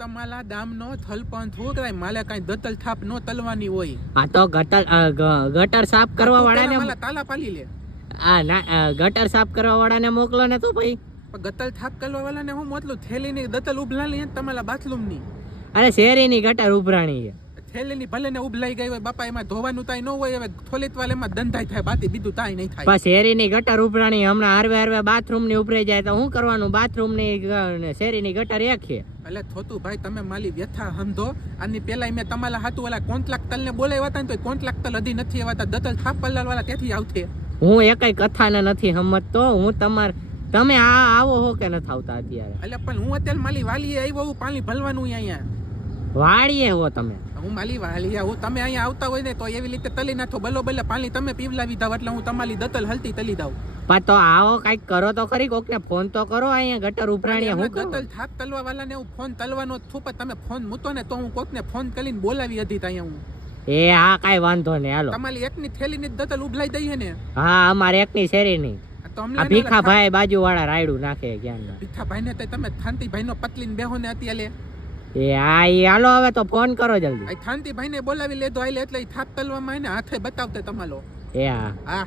તમારા દામનો થલપંથ હું કરાય માલે કાઈ દતલ થાપ નો તલવાની હોય. આ તો ગટર સાફ કરવા વાળાને માલા તાલા પાલી લે. ગટર સાફ કરવા વાળાને મોકલો ને તો ભાઈ. પણ ગતલ થાપ કરવા વાળાને હું મોકલું થેલીની દતલ ઉભલાલી તમારા બાથરૂમની. અરે શેરીની ગટર ઉભરાણી છે. થેલીની ભલે ને ઉભલાઈ ગઈ હોય બાપા એમાં ધોવાનું તાય ન હોય હવે થોલીતવાલ એમાં દંધાઈ થાય બાતી બીજું તાય નહીં થાય. પણ શેરીની ગટર ઉભરાણી હમણાં હારવે બાથરૂમ ની ઉભરાઈ જાય તો શું કરવાનું? બાથરૂમ ની શેરીની ગટર એક છે. એટલે થોતું ભાઈ તમે માલી વ્યથા સમજો. આની પેલા મેં તમારા હાથું ઓલા કોન્ટ્રાક્ટ તલને બોલાવ્યા હતા ને તો કોન્ટ્રાક્ટ તલ હજી નથી આવતા. દતલ થાપ પલ્લાલ વાળા ત્યાંથી આવશે. હું એકય કથાને નથી સમજતો. હું તમે આવો હો કે નથી આવતા અત્યારે? એટલે પણ હું અત્યારે માલી વાલીએ આવ્યો હું પાણી ભરવાનું અહીંયા વાળીએ હો તમે? હું માલી વાલી આવું તમે અહીંયા આવતા હોય ને તો એવી રીતે તલી નાખો બલો બલે પાણી તમે પીવલાવી દાવ એટલે હું તમારી દતલ હલતી તલી દઉં. પણ તો આવો કઈક કરો તો ખરી, કોકને ફોન તો કરો. અહીંયા ગટર ઉભરાણી હું દતલ થાપ તલવા વાળાને હું ફોન તલવાનો છું પણ તમે ફોન મૂતો ને તો હું કોકને ફોન કરીને બોલાવી હતી અહીંયા હું. એ હા કાઈ વાંધો નહીં હાલો. તમારી એકની થેલીની દતલ ઉભલાઈ દઈએ ને. હા અમારે એકની શેરીની. ભીખા ભાઈ બાજુ વાળા રાયડું નાખે ક્યાં ભીખા ભાઈ ને તમે થાંતી નો પતલીને બેહો ને અત્યારે. એ હા એ હાલો હવે તો ફોન કરો જલ્દી. થાંતી ભાઈ ને બોલાવી લેતો એટલે થાપ તલવામાં હાથે બતાવતે તમારો. એ હા હા